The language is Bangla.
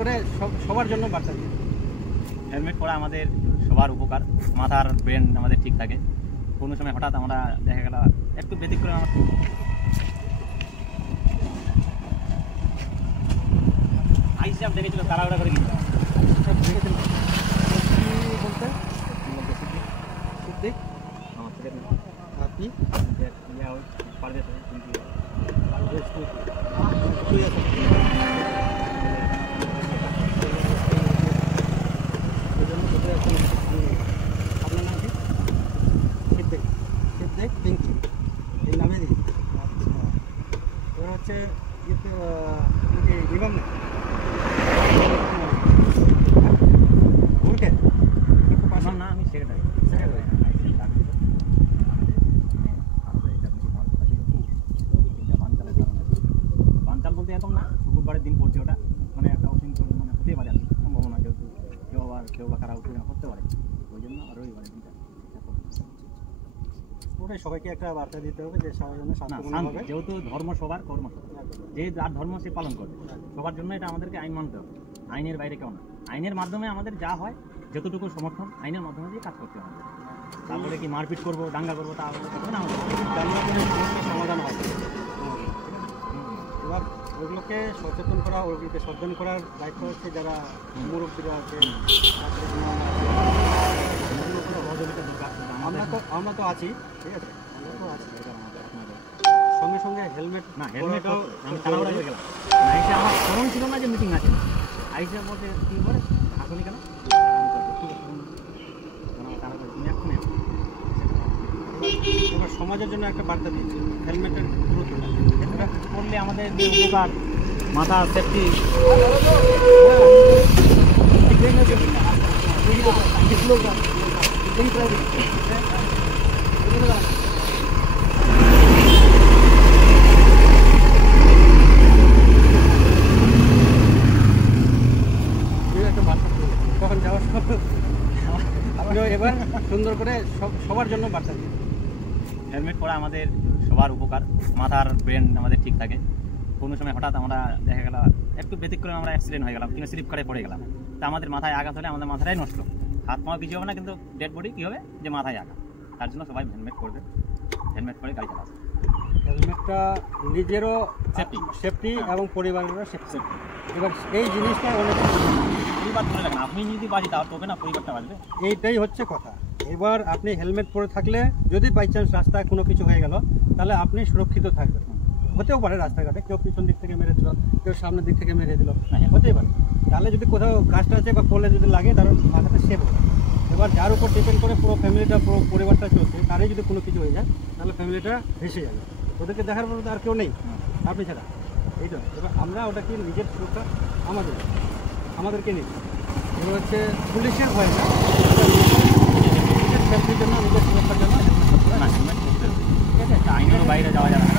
করে সবার জন্য বার্তা দিই। হেলমেট পরা আমাদের সবার উপকার, মাথার ব্রেন আমাদের ঠিক থাকে। কোনো সময় হঠাৎ আমরা দেখা গেল একটু ব্যতিক্রমে আমার আইসিএফ দেখেছিল তাড়াহুড়া করে গিয়েছিলাম বলতে সিদ্দিক আপনি পারবে আপনার নাম কি? সিদ্দিক সিদ্দিক পিঙ্কি এই নামে দিই। এবার হচ্ছে ইমাম না ওকে না আমি সেক্রেটারি বানচাল বলতে এরকম না, শুক্রবারের দিন পড়ছে ওটা, মানে একটা অসীম মানে হতেই পারে সম্ভাবনা, যেহেতু কেউ বা খারাপ করতে পারে, ওই জন্য আর রবিবারের দিনটা ওটাই সবাইকে একটা বার্তা দিতে হবে যে সবার জন্য শান্তি, যেহেতু ধর্ম সবার কর্ম সবার, যে যার ধর্ম সে পালন করবে, সবার জন্য এটা আমাদেরকে আইন মানতে হবে, আইনের বাইরে কেউ না। আইনের মাধ্যমে আমাদের যা হয় যতটুকু সমর্থন আইনের মাধ্যমে দিয়ে কাজ করতে হবে। তারপরে কি মারপিট করবো, দাঙ্গা করবো, তা না সমাধান হবে। এবার ওগুলোকে সচেতন করা, ওগুলোকে সাবধান করার দায়িত্ব হচ্ছে যারা মুরব্বীরা আছে, আমরা তো আছি, ঠিক আছে, আমরা তো আছি। সঙ্গে সঙ্গে হেলমেট না, হেলমেট আমি তাড়াহুড়া হয়ে গেলাম, আইসে আমার ফোন ছিল না যে মিটিং আছে, আইসে বলতে কী করে আসনি কেন এবার সমাজের জন্য একটা বার্তা দিচ্ছি, হেলমেটের গুরুত্বটা এটা করলে আমাদের যে উপকার, মাথা সেফটি তখন যাওয়ার সময় আপনিও এবার সুন্দর করে সবার জন্য বার্তা দিন। হেলমেট পরা আমাদের সবার উপকার, মাথার ব্রেন আমাদের ঠিক থাকে। কোনো সময় হঠাৎ আমরা দেখা গেল একটু ব্যতিক্রমে আমরা অ্যাক্সিডেন্ট হয়ে গেলাম, কিংবা স্লিপ করে পড়ে গেলাম, তা আমাদের মাথায় আঘাত হলে আমাদের মাথাটাই নষ্ট, হাত পাও কিছু হবে না, কিন্তু ডেড বডি কী হবে যে মাথায় আঘাত। তার জন্য সবাই হেলমেট করবে, হেলমেট পরে গাড়ি চালাবে। হেলমেটটা নিজেরও সেফটি এবং পরিবারেরও সেফটি। এবার এই জিনিসটা অনেক পরিবার ধরে রাখেন, আপনি যদি বাড়ি তাও তবে না পরিবারটা বাঁচবে, এইটাই হচ্ছে কথা। এবার আপনি হেলমেট পরে থাকলে যদি বাই চান্স রাস্তায় কোনো কিছু হয়ে গেল, তাহলে আপনি সুরক্ষিত থাকবেন। হতেও পারে রাস্তাঘাটে কেউ পিছন দিক থেকে মেরে দিল, কেউ সামনের দিক থেকে মেরে দিল, হতেই পারে। তাহলে যদি কোথাও গাছটা আছে বা পোলে যদি লাগে, তার মাথাটা সেভ হবে। এবার যার উপর ডিপেন্ড করে পুরো ফ্যামিলিটা, পুরো পরিবারটা চলছে, তারই যদি কোনো কিছু হয়ে যায় তাহলে ফ্যামিলিটা ভেসে যাবে। ওদেরকে দেখার পর তো আর কেউ নেই আপনি ছাড়া, এই তো। এবার আমরা ওটাকে নিজের সুরক্ষা আমাদেরকে নিই। এবার হচ্ছে পুলিশের ভয় না, নিজের সেফটির জন্য, নিজের সুরক্ষার জন্য না হেলমেট করতে হবে, ঠিক আছে, আইনেরও বাইরে যাওয়া যাবে না।